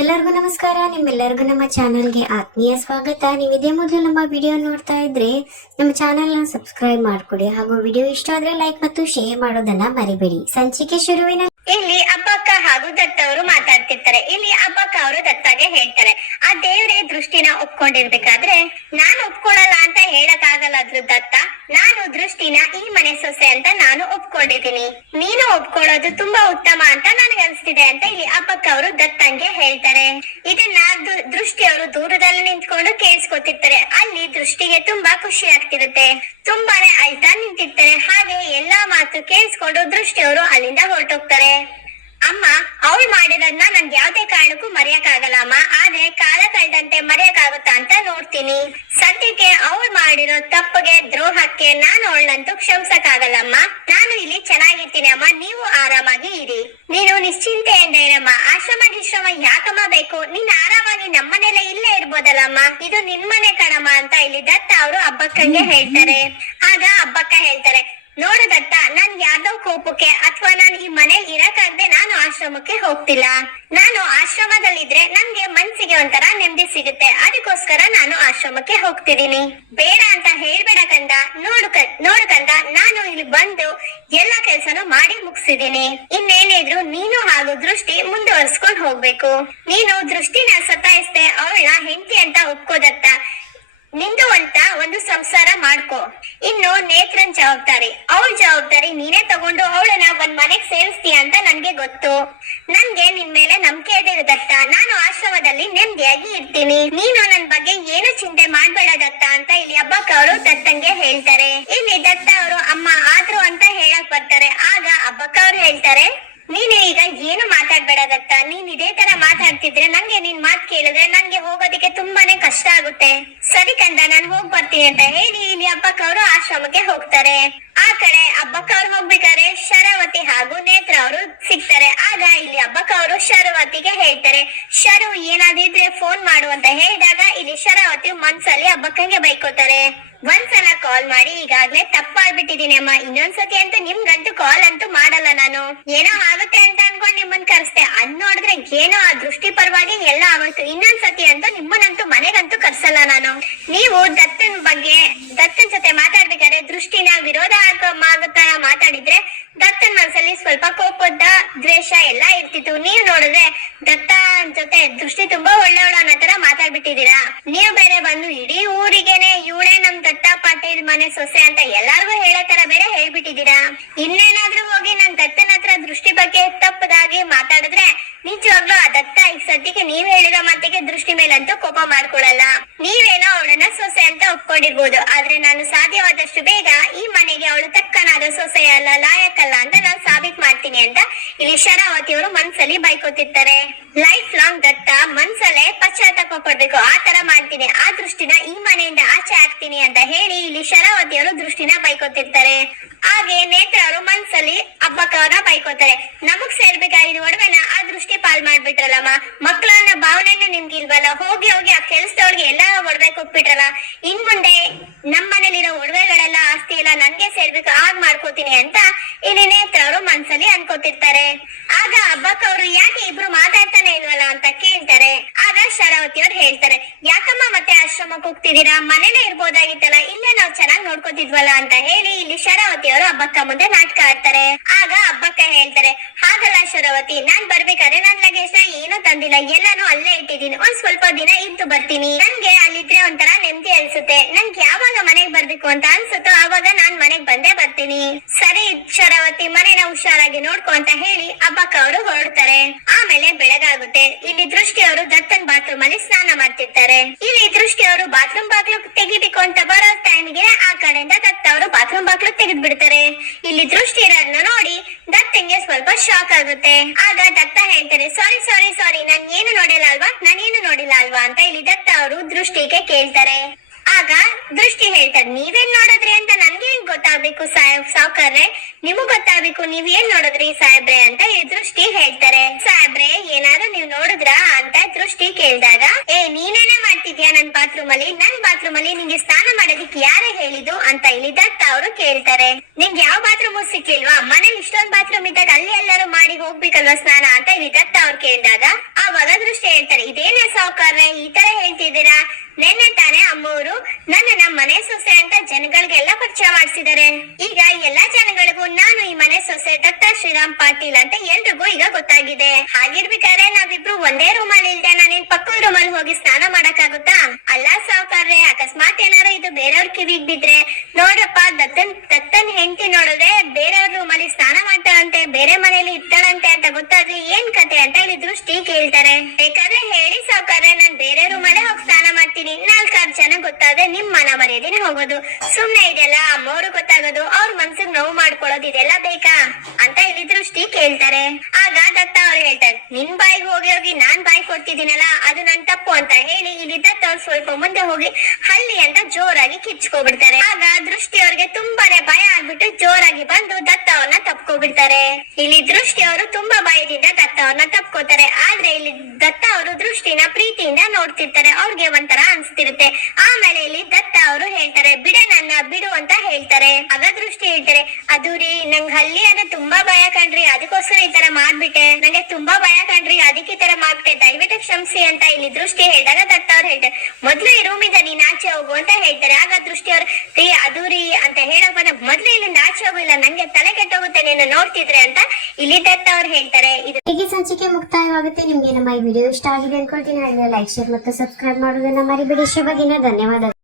ಎಲ್ಲರಿಗೂ ನಮಸ್ಕಾರ. ನಿಮ್ಮೆಲ್ಲರಿಗೂ ನಮ್ಮ ಚಾನಲ್ಗೆ ಆತ್ಮೀಯ ಸ್ವಾಗತ. ನೀವು ಇದೇ ಮೊದಲು ನಮ್ಮ ವಿಡಿಯೋ ನೋಡ್ತಾ ಇದ್ರೆ ನಮ್ಮ ಚಾನಲ್ನ ಸಬ್ಸ್ಕ್ರೈಬ್ ಮಾಡ್ಕೊಡಿ ಹಾಗೂ ವಿಡಿಯೋ ಇಷ್ಟ ಆದ್ರೆ ಲೈಕ್ ಮತ್ತು ಶೇರ್ ಮಾಡೋದನ್ನ ಮರಿಬೇಡಿ. ಸಂಚಿಕೆ ಶುರುವಿನ ಇಲ್ಲಿ ಅಬ್ಬಕ್ಕ ಹಾಗೂ ದತ್ತ ಅವರು ಮಾತಾಡ್ತಿರ್ತಾರೆ. ಇಲ್ಲಿ ಅಬ್ಬಕ್ಕ ಅವರು ದತ್ತಾಗೆ ಹೇಳ್ತಾರೆ. ಆ ದೇವ್ರೆ ದೃಷ್ಟಿನ ಒಪ್ಕೊಂಡಿರ್ಬೇಕಾದ್ರೆ ನಾನು ಒಪ್ಕೊಳಲ್ಲ ಅಂತ ಹೇಳಕ್ ಆಗಲ್ಲಾದ್ರು ದತ್ತ. ನಾನು ದೃಷ್ಟಿನ ಈ ಮನೆ ಸೊಸೆ ಅಂತ ನಾನು ಒಪ್ಕೊಂಡಿದ್ದೀನಿ. ನೀನು ಒಪ್ಕೊಳ್ಳೋದು ತುಂಬಾ ಉತ್ತಮ ಅಂತ ನನಗೆ ಅನ್ಸ್ತಿದೆ ಅಂತ ಇಲ್ಲಿ ಅಬ್ಬಕ್ಕ ಅವರು ದತ್ತಂಗೆ ಹೇಳ್ತಾರೆ. ಇದನ್ನ ದೃಷ್ಟಿ ಅವರು ದೂರದಲ್ಲಿ ನಿಂತ್ಕೊಂಡು ಕೇಳಿಸ್ಕೊತಿರ್ತಾರೆ. ಅಲ್ಲಿ ದೃಷ್ಟಿಗೆ ತುಂಬಾ ಖುಷಿ ಆಗ್ತಿರುತ್ತೆ. ತುಂಬಾನೇ ಅಳ್ತಾ ನಿಂತಿರ್ತಾರೆ. ಹಾಗೆ ಎಲ್ಲಾ ಮಾತು ಕೇಳಿಸ್ಕೊಂಡು ದೃಷ್ಟಿಯವರು ಅಲ್ಲಿಂದ ಹೊರಟೋಗ್ತಾರೆ. ಅಮ್ಮ, ಅವಳು ಮಾಡಿರೋದ್ನ ನನ್ಗೆ ಯಾವ್ದೇ ಕಾರಣಕ್ಕೂ ಮರೆಯಕ್ಕಾಗಲ್ಲ ಅಮ್ಮ. ಆದ್ರೆ ಕಾಲ ಕಳೆದಂತೆ ಮರೆಯಕ್ಕಾಗುತ್ತಾ ಅಂತ ನೋಡ್ತೀನಿ. ಸದ್ಯಕ್ಕೆ ಅವಳು ಮಾಡಿರೋ ತಪ್ಪಿಗೆ, ದ್ರೋಹಕ್ಕೆ ನಾನು ಅವಳನ್ನಂತೂ ಕ್ಷಮಿಸಕ್ಕಾಗಲ್ಲಮ್ಮ ನಾನು ಇಲ್ಲಿ ಚೆನ್ನಾಗಿರ್ತೀನಿ ಅಮ್ಮ. ನೀವು ಆರಾಮಾಗಿ ಇರಿ. ನೀನು ನಿಶ್ಚಿಂತೆಯಿಂದ ಇರಮ್ಮ. ಆಶ್ರಮ ಗಿಶ್ರಮ ಯಾಕಮ್ಮ ಬೇಕು? ನೀನ್ ಆರಾಮಾಗಿ ಇಲ್ಲೇ ಇರ್ಬೋದಲ್ಲಮ್ಮ ಇದು ನಿನ್ ಮನೆ ಕಣಮ್ಮ ಅಂತ ಇಲ್ಲಿ ದತ್ತ ಅವರು ಹಬ್ಬಕ್ಕಂಗೆ ಹೇಳ್ತಾರೆ. ಆಗ ಹಬ್ಬಕ್ಕ ಹೇಳ್ತಾರೆ ನೋಡು ದತ್ತ ನಾನ್ ಯಾವ್ದೋ ಕೋಪಕ್ಕೆ ಅಥವಾ ನಾನು ಈ ಮನೇಲಿ ಇರಕಾಗ್ದೆ ನಾನು ಆಶ್ರಮಕ್ಕೆ ಹೋಗ್ತಿಲ್ಲ. ನಾನು ಆಶ್ರಮದಲ್ಲಿದ್ರೆ ನಮ್ಗೆ ಮನ್ಸಿಗೆ ಒಂಥರ ನೆಮ್ಮದಿ ಸಿಗುತ್ತೆ. ಅದಕ್ಕೋಸ್ಕರ ನಾನು ಆಶ್ರಮಕ್ಕೆ ಹೋಗ್ತಿದೀನಿ. ಬೇಡ ಅಂತ ಹೇಳ್ಬೇಡ ಕಂದ. ನೋಡು ನೋಡು ಕಂದ, ನಾನು ಇಲ್ಲಿ ಬಂದು ಎಲ್ಲಾ ಕೆಲ್ಸನೂ ಮಾಡಿ ಮುಗಿಸಿದೀನಿ. ಇನ್ನೇನಿದ್ರು ನೀನು ಹಾಗೂ ದೃಷ್ಟಿ ಮುಂದುವರ್ಸ್ಕೊಂಡ್ ಹೋಗ್ಬೇಕು. ನೀನು ದೃಷ್ಟಿನ ಸತಾಯಿಸ್ದೆ ಅವಳನ್ನ ಹೆಂಡತಿ ಅಂತ ಒಪ್ಕೋದತ್ತ. ನಿಂದು ಅಂತ ಒಂದು ಸಂಸಾರ ಮಾಡ್ಕೋ. ಇನ್ನು ನೇತ್ರನ್ ಜವಾಬ್ದಾರಿ. ಅವಳ ಜವಾಬ್ದಾರಿ ನೀನೇ ತಗೊಂಡು ಅವಳನ್ನ ಒಂದ್ ಮನೆಗ್ ಸೇರಿಸ್ತೀಯ ಅಂತ ನನ್ಗೆ ಗೊತ್ತು. ನನ್ಗೆ ನಿನ್ ಮೇಲೆ ನಂಬಿಕೆ ಇದೆ ದತ್ತ. ನಾನು ಆಶ್ರಮದಲ್ಲಿ ನೆಮ್ಮದಿಯಾಗಿ ಇರ್ತೀನಿ. ನೀನು ನನ್ ಬಗ್ಗೆ ಏನು ಚಿಂತೆ ಮಾಡ್ಬೇಡ ದತ್ತ ಅಂತ ಇಲ್ಲಿ ಹಬ್ಬಕ್ಕ ಅವರು ದತ್ತಂಗೆ ಹೇಳ್ತಾರೆ. ಇಲ್ಲಿ ದತ್ತ ಅವರು ಅಮ್ಮ ಆದ್ರು ಅಂತ ಹೇಳಕ್ ಬರ್ತಾರೆ. ಆಗ ಹಬ್ಬಕ್ಕ ಅವ್ರು ಹೇಳ್ತಾರೆ, ನೀನು ಈಗ ಏನು ಮಾತಾಡ್ಬೇಡ ದತ್ತ. ನೀನ್ ಇದೇ ತರ ಮಾತಾಡ್ತಿದ್ರೆ ನಂಗೆ ನಿನ್ ಮಾತ್ ಕೇಳಿದ್ರೆ ನಂಗೆ ಹೋಗೋದಿಕ್ಕೆ ತುಂಬಾನೇ ಕಷ್ಟ ಆಗುತ್ತೆ. ಸರಿ ಕಂದ ನಾನು ಹೋಗ್ ಬರ್ತೀನಿ ಅಂತ ಹೇಳಿ ಇಲ್ಲಿ ಹಬ್ಬಕ್ಕವರು ಆಶ್ರಮಕ್ಕೆ ಹೋಗ್ತಾರೆ. ಆ ಕಡೆ ಹಬ್ಬಕ್ಕ ಅವ್ರು ಹೋಗ್ಬೇಕಾದ್ರೆ ಶರವತಿ ಹಾಗೂ ನೇತ್ರ ಅವರು ಸಿಗ್ತಾರೆ. ಆಗ ಇಲ್ಲಿ ಹಬ್ಬಕ್ಕ ಅವರು ಶರವತಿಗೆ ಹೇಳ್ತಾರೆ, ಶರು ಏನಾದಿದ್ರೆ ಫೋನ್ ಮಾಡು ಅಂತ ಹೇಳಿದಾಗ ಇಲ್ಲಿ ಶರಾವತಿ ಮನ್ಸಲ್ಲಿ ಹಬ್ಬಕ್ಕಂಗೆ ಬೈಕೋತಾರೆ ಒಂದ್ಸಲ ಕಾಲ್ ಮಾಡಿ ಈಗಾಗ್ಲೇ ತಪ್ಪಾಗ್ಬಿಟ್ಟಿದೀನಿ ಅಮ್ಮ. ಇನ್ನೊಂದ್ಸತಿ ಅಂತೂ ನಿಮ್ಗಂತೂ ಕಾಲ್ ಅಂತೂ ಮಾಡಲ್ಲ ನಾನು. ಏನೋ ಆಗುತ್ತೆ ಅಂತ ಅನ್ಕೊಂಡ್ ನಿಮ್ಮನ್ ಕರೆಸ್ತೆ ಅದ್ ನೋಡಿದ್ರೆ ಏನೋ ಆ ದೃಷ್ಟಿ ಪರವಾಗಿ ಎಲ್ಲ ಆಗೋಯ್ತು. ಇನ್ನೊಂದ್ಸತಿ ಅಂತೂ ನಿಮ್ಮನ್ನಂತೂ ಮನೆಗಂತೂ ಕರ್ಸಲ್ಲ ನಾನು. ನೀವು ದತ್ತನ್ ಬಗ್ಗೆ, ದತ್ತನ್ ಜೊತೆ ಮಾತಾಡ್ಬೇಕಾದ್ರೆ ದೃಷ್ಟಿನ ವಿರೋಧ ಆಗುತ್ತಾ ಮಾತಾಡಿದ್ರೆ ದತ್ತನ್ ಮನಸ್ಸಲ್ಲಿ ಸ್ವಲ್ಪ ಕೋಪದ ದ್ವೇಷ ಎಲ್ಲ ಇರ್ತಿತ್ತು. ನೀವ್ ನೋಡಿದ್ರೆ ದತ್ತ ಜೊತೆ ದೃಷ್ಟಿ ತುಂಬಾ ಒಳ್ಳೆಯವಳು ಅನ್ನೋ ತರ ಮಾತಾಡ್ಬಿಟ್ಟಿದೀರಾ ನೀವ್ ಬೇರೆ ಬಂದು ಇಡೀ ಊರಿಗೆನೆ ಇವಳೇ ನಮ್ ದತ್ತ ಪಾಟೀಲ್ ಮನೆ ಸೊಸೆ ಅಂತ ಎಲ್ಲಾರ್ಗು ಹೇಳೋ ತರ ಬೇರೆ ಹೇಳ್ಬಿಟ್ಟಿದೀರಾ ಇನ್ನೇನಾದ್ರೂ ಹೋಗಿ ನನ್ ದತ್ತನ ಹತ್ರ ದೃಷ್ಟಿ ಬಗ್ಗೆ ತಪ್ಪದಾಗಿ ಮಾತಾಡಿದ್ರೆ ನಿಜವಾಗ್ಲೂ ಆ ದತ್ತ ಈಗ ಸದ್ಯಕ್ಕೆ ನೀವ್ ಹೇಳಿರೋ ಮಾತಿಗೆ ದೃಷ್ಟಿ ಮೇಲಂತೂ ಕೋಪ ಮಾಡ್ಕೊಳಲ್ಲ. ನೀವೇನೋ ಅವಳನ್ನ ಸೊಸೆ ಅಂತ ಒಪ್ಕೊಂಡಿರ್ಬೋದು. ಆದ್ರೆ ನಾನು ಸಾಧ್ಯವಾದಷ್ಟು ಬೇಗ ಈ ಮನೆಗೆ ಅವಳು ತಕ್ಕನಾದ ಸೊಸೆ ಅಲ್ಲ ಲಾಯಕ್ಕಲ್ಲ ಅಂತ ನಾನು ಸಾಬೀತ್ ಮಾಡ್ತೀನಿ ಅಂತ ಇಲ್ಲಿ ಶರಾವತಿ ಅವರು ಮನ್ಸಲ್ಲಿ ಬೈಕೋತಿರ್ತಾರೆ. ಲೈಫ್ ಲಾಂಗ್ ದತ್ತ ಮನ್ಸಲ್ಲೇ ಪಶ್ಚಾತ್ತಾಪ ಪಡ್ಬೇಕು. ಆ ತರ ಮಾಡ್ತೀನಿ. ಆ ದೃಷ್ಟಿನ ಈ ಮನೆಯಿಂದ ಆಚೆ ಹಾಕ್ತೀನಿ ಅಂತ ಹೇಳಿ ಇಲ್ಲಿ ಶರಾವತಿ ಅವರು ದೃಷ್ಟಿನ ಬೈಕೋತಿರ್ತಾರೆ. ಹಾಗೆ ನೇತ್ರ ಅವರು ಮನ್ಸಲ್ಲಿ ಹಬ್ಬಕ್ಕವನ್ನ ಬೈಕೋತಾರೆ. ನಮಗ್ ಸೇರ್ಬೇಕಾಗಿರೋ ಒಡವೆನ ಆ ದೃಷ್ಟಿ ಪಾಲ್ ಮಾಡ್ಬಿಟ್ರಲ್ಲಮ್ಮ. ಮಕ್ಕಳನ್ನ ಭಾವನೆನ ನಿಮ್ಗಿಲ್ವಲ್ಲ ಹೋಗಿ ಹೋಗಿ ಆ ಕೆಲ್ಸದವ್ರಿಗೆ ಕೊಟ್ಬಿಟ್ರಲ್ಲ ಇನ್ ಮುಂದೆ ನಮ್ ಮನೇಲಿರೋ ಒಡವೆಗಳೆಲ್ಲ, ಆಸ್ತಿ ಎಲ್ಲ ನನ್ಗೆ ಸೇರ್ಬೇಕು ಆಗ್ ಮಾಡ್ಕೋತೀನಿ ಅಂತ ಇಲ್ಲಿ ನೇತ್ರ ಅವರು ಮನ್ಸಲ್ಲಿ ಅನ್ಕೋತಿರ್ತಾರೆ. ಆಗ ಹಬ್ಬಕ್ಕ ಅವರು ಯಾಕೆ ಇಬ್ರು ಮಾತಾಡ್ತಾನೆ ಇಲ್ವಲ್ಲ ಅಂತ ಕೇಳ್ತಾರೆ. ಶರಾವತಿ ಅವ್ರು ಹೇಳ್ತಾರೆ, ಯಾಕಮ್ಮ ಮತ್ತೆ ಆಶ್ರಮಕ್ಕೆ ಹೋಗ್ತಿದ್ದೀರಾ? ಮನೇಲೆ ಇರ್ಬೋದಾಗಿತ್ತಲ್ಲ, ಇಲ್ಲೇ ನಾವ್ ಚೆನ್ನಾಗಿ ನೋಡ್ಕೋತಿದ್ವಲ್ಲ ಅಂತ ಹೇಳಿ ಇಲ್ಲಿ ಶರಾವತಿ ಅವರು ಹಬ್ಬಕ್ಕ ಮುಂದೆ ನಾಟಕ ಆಡ್ತಾರೆ. ಆಗ ಹಬ್ಬಕ್ಕ ಹೇಳ್ತಾರೆ, ಹಾಗಲ್ಲ ಶರಾವತಿ, ನಾನ್ ಬರ್ಬೇಕಾದ್ರೆ ನನ್ ಲಗೇಜ್ನ ಏನು ತಂದಿಲ್ಲ, ಎಲ್ಲಾನು ಅಲ್ಲೇ ಇಟ್ಟಿದ್ದೀನಿ. ಒಂದ್ ಸ್ವಲ್ಪ ದಿನ ಇದ್ದು ಬರ್ತೀನಿ. ನನ್ಗೆ ಅಲ್ಲಿದ್ರೆ ಒಂಥರ ನೆಮ್ಮದಿ ಅನ್ಸುತ್ತೆ. ನನ್ಗೆ ಯಾವಾಗ ಮನೆಗ್ ಬರ್ಬೇಕು ಅಂತ ಅನ್ಸುತ್ತೋ ಅವಾಗ ನಾನ್ ಮನೆಗ್ ಬಂದೇ ಬರ್ತೀನಿ. ಸರಿ. ಶರಾವತಿ ಮನೆನ ಹುಷಾರಾಗಿ ನೋಡ್ಕೊ ಅಂತ ಹೇಳಿ ಅಬ್ಬಕ್ಕ ಅವರು ಹೊರಡ್ತಾರೆ. ಆಮೇಲೆ ಬೆಳಗಾಗುತ್ತೆ. ಇಲ್ಲಿ ದೃಷ್ಟಿ ಅವರು ದತ್ತನ್ ಬಾತ್ರೂಮ್ ಅಲ್ಲಿ ಸ್ನಾನ ಮಾಡ್ತಿರ್ತಾರೆ. ಇಲ್ಲಿ ದೃಷ್ಟಿ ಅವರು ಬಾತ್ರೂಮ್ ಬಾಗ್ಲು ತೆಗಿಬೇಕು ಅಂತ ಬರೋ ಟೈಮ್ಗೆ ಆ ಕಡೆಯಿಂದ ದತ್ತ ಅವರು ಬಾತ್ರೂಮ್ ಬಾಗ್ಲು ತೆಗೆದ್ ಬಿಡ್ತಾರೆ ಇಲ್ಲಿ ದೃಷ್ಟಿ ಇರೋದನ್ನ ನೋಡಿ ದತ್ತಂಗೆ ಸ್ವಲ್ಪ ಶಾಕ್ ಆಗುತ್ತೆ. ಆಗ ದತ್ತ ಹೇಳ್ತಾರೆ ಸಾರಿ ಸಾರಿ ಸಾರಿ ನಾನು ಏನು ನೋಡಿಲ್ಲ ಅಲ್ವಾ? ನಾನೇನು ನೋಡಿಲ್ಲ ಅಲ್ವಾ? ಅಂತ ಇಲ್ಲಿ ದತ್ತ ಅವರು ದೃಷ್ಟಿಗೆ ಕೇಳ್ತಾರೆ. ಆಗ ದೃಷ್ಟಿ ಹೇಳ್ತಾರೆ ನೀವೇನ್ ನೋಡಿದ್ರಿ ಅಂತ ನನ್ಗೆ ಹೆಂಗ್ ಗೊತ್ತಾಗ್ಬೇಕು ಸಾಹೇಬ್? ಸಾವ್ಕಾರ್ರೆ, ನಿಮಗ್ ಗೊತ್ತಾಗ್ಬೇಕು ನೀವ್ ಏನ್ ನೋಡಿದ್ರಿ ಸಾಹೇಬ್ರೆ ಅಂತ ದೃಷ್ಟಿ ಹೇಳ್ತಾರೆ. ಸಾಹೇಬ್ರೆ, ಏನಾದ್ರು ನೀವ್ ನೋಡಿದ್ರ ಅಂತ ದೃಷ್ಟಿ ಕೇಳಿದಾಗ, ಏ, ನೀನೇನೇ ಮಾಡ್ತಿದ್ಯಾ ನನ್ ಬಾತ್ರೂಮ್ ಅಲ್ಲಿ ನನ್ ಬಾತ್ರೂಮ್ ಅಲ್ಲಿ ನಿಂಗೆ ಸ್ನಾನ ಮಾಡೋದಿಕ್ ಯಾರೇ ಹೇಳಿದ್ದು ಅಂತ ಇಲ್ಲಿ ದತ್ತ ಅವರು ಕೇಳ್ತಾರೆ. ನಿಂಗೆ ಯಾವ ಬಾತ್ರೂಮ್ ಸಿಕ್ಕಿಲ್ವಾ? ಮನೇಲಿ ಇಷ್ಟೊಂದ್ ಬಾತ್ರೂಮ್ ಇದ್ದಾಗ ಅಲ್ಲಿ ಎಲ್ಲರೂ ಮಾಡಿ ಹೋಗ್ಬೇಕಲ್ವಾ ಸ್ನಾನ ಅಂತ ಇಲ್ಲಿ ದತ್ತ ಅವ್ರು ಕೇಳಿದಾಗ ಆವಾಗ ದೃಷ್ಟಿ ಹೇಳ್ತಾರೆ ಪರಿಚಯ ಮಾಡಿಸಿದ್ದಾರೆ ಈಗ ಎಲ್ಲಾ ಜನಗಳಿಗೂ ನಾನು ಈ ಮನೆ ಸೊಸೆ ದತ್ತ ಶ್ರೀರಾಮ್ ಪಾಟೀಲ್ ಅಂತ ಎಲ್ರಿಗೂ ಈಗ ಗೊತ್ತಾಗಿದೆ. ಹಾಗಿರ್ಬೇಕಾದ್ರೆ ನಾವಿಬ್ರು ಒಂದೇ ರೂಮಲ್ಲಿ ಇಲ್ದೆ ನಾನೇನ್ ಪಕ್ಕದ ರೂಮಲ್ಲಿ ಹೋಗಿ ಸ್ನಾನ ಮಾಡಕ್ಕಾಗುತ್ತಾ? ಅಲ್ಲ ಸಾವುಕಾರ್ರೆ, ಅಕಸ್ಮಾತ್ ಏನಾರು ಇದು ಬೇರೆಯವ್ರ ಕಿವಿಗ್ ಬಿದ್ರೆ ನೋಡಪ್ಪ ದತ್ತನ್ ದತ್ತನ್ ಹೆಂಡತಿ ನೋಡಿದ್ರೆ ಬೇರೆಯವ್ರ ರೂಮಲ್ಲಿ ಸ್ನಾನ ಮಾಡ್ತಾಳಂತೆ, ಬೇರೆ ಮನೆಯಲ್ಲಿ ಇರ್ತಾಳಂತೆ ಅಂತ ಗೊತ್ತಾದ್ರೆ ಏನ್ ಕತೆ ಅಂತ ಇಲ್ಲಿ ದೃಷ್ಟಿ ಕೇಳ್ತಾರೆ. ಬೇಕಾದ್ರೆ ಹೇಳಿ ಸಾವುಕಾರ್ರೆ, ನಾನ್ ಬೇರೆ ರೂಮ್ ಮಾಡ್ತೀನಿ ಜನ ಗೊತ್ತಾದ್ರೆ ನಿಮ್ ಮನ ಮರ್ಯಾದೆನೆ ಹೋಗೋದು. ಸುಮ್ನೆ ಇದೆಲ್ಲ ಅಮ್ಮವ್ರು ಗೊತ್ತಾಗೋದು, ಅವ್ರ ಮನ್ಸಿಗೆ ನೋವು ಮಾಡ್ಕೊಳ್ಳೋದು ಇದೆಲ್ಲ ಬೇಕಾ? ಅಂತ ಇಲ್ಲಿ ದೃಷ್ಟಿ ಕೇಳ್ತಾರೆ. ಆಗ ದತ್ತ ಅವ್ರು ಹೇಳ್ತಾರೆ, ನಿನ್ ಬಾಯಿಗೆ ಹೋಗಿ ಹೋಗಿ ನಾನ್ ಬಾಯಿ ಕೊಡ್ತಿದ್ದೀನಲ್ಲ, ಅದು ನನ್ ತಪ್ಪು ಅಂತ ಹೇಳಿ ಇಲ್ಲಿ ದತ್ತ ಅವ್ರು ಸ್ವಲ್ಪ ಮುಂದೆ ಹೋಗಿ ಹಳ್ಳಿ ಅಂತ ಜೋರಾಗಿ ಕಿಚ್ಕೊಬಿಡ್ತಾರೆ. ಆಗ ದೃಷ್ಟಿ ಅವ್ರಿಗೆ ತುಂಬಾನೇ ಭಯ ಆಗ್ಬಿಟ್ಟು ಜೋರಾಗಿ ಬಂದು ದತ್ತ ಅವ್ರನ್ನ ತಪ್ಕೊಬಿಡ್ತಾರೆ. ಇಲ್ಲಿ ದೃಷ್ಟಿ ಅವರು ತುಂಬಾ ಭಯದಿಂದ ದತ್ತ ಅವ್ರನ್ನ ತಪ್ಕೋತಾರೆ. ಆದ್ರೆ ಇಲ್ಲಿ ದತ್ತ ಅವರು ದೃಷ್ಟಿನ ಪ್ರೀತಿಯಿಂದ ನೋಡ್ತಿರ್ತಾರೆ, ಅವ್ರಿಗೆ ಒಂಥರ ಅನ್ಸ್ತಿರುತ್ತೆ. ಆಮೇಲೆ ಇಲ್ಲಿ ದತ್ತ ಅವರು ಹೇಳ್ತಾರೆ, ಬಿಡ ನನ್ನ, ಬಿಡು ಅಂತ ಹೇಳ್ತಾರೆ. ಆಗ ದೃಷ್ಟಿ ಹೇಳ್ತಾರೆ, ಅದು ರೀ, ನಂಗ್ ಹಳ್ಳಿ ಅಂದ್ರೆ ತುಂಬಾ ಭಯ ಕಣ್ರಿ, ಅದಕ್ಕೋಸ್ಕರ ಈ ತರ ಮಾಡ್ಬಿಟ್ಟೆ. ನಂಗೆ ತುಂಬಾ ಭಯ ಕಣ್ರಿ, ಅದಕ್ಕೆ ತರ ಮಾಡ್ಬಿಟ್ಟೆ. ದಯವಿಟ್ಟು ಕ್ಷಮಿಸಿ ಅಂತ ಇಲ್ಲಿ ದೃಷ್ಟಿ ಹೇಳಿದಾಗ ದತ್ತ ಅವ್ರು ಹೇಳ್ತಾರೆ, ಮೊದ್ಲು ಈ ರೂಮಿಂದ ನೀನ್ ಆಚೆ ಹೋಗು ಅಂತ ಹೇಳ್ತಾರೆ. ಆಗ ದೃಷ್ಟಿ ಅವ್ರು, ರೀ, ಅದು ರೀ ಅಂತ ಹೇಳಕ್ ಬಂದ, ಮೊದ್ಲು ಇಲ್ಲಿಂದ ಆಚೆ ಹೋಗಿಲ್ಲ ನಂಗೆ ತಲೆ ಕೆಟ್ಟೋಗುತ್ತೆ, ನೀನು ನೋಡ್ತಿದ್ರೆ ಅಂತ ಇಲ್ಲಿ ದತ್ತ ಅವ್ರು ಹೇಳ್ತಾರೆ, ಇದು ಹೀಗೆ ಸಂಚಿಕೆ ಮುಕ್ತಾಯವಾಗುತ್ತೆ ನಿಮ್ಗೆ ನಮ್ಮ ಈ ವಿಡಿಯೋ ಇಷ್ಟ ಆಗಿದೆ ಅನ್ಕೊಳ್ತೀನಿ. ಹಾಗೆ ಲೈಕ್ ಶೇರ್ ಮತ್ತು ಸಬ್ಸ್ಕ್ರೈಬ್ ಮಾಡೋದನ್ನ ಮರಿಬೇಡಿ. ಶುಭ ದಿನ. ಧನ್ಯವಾದ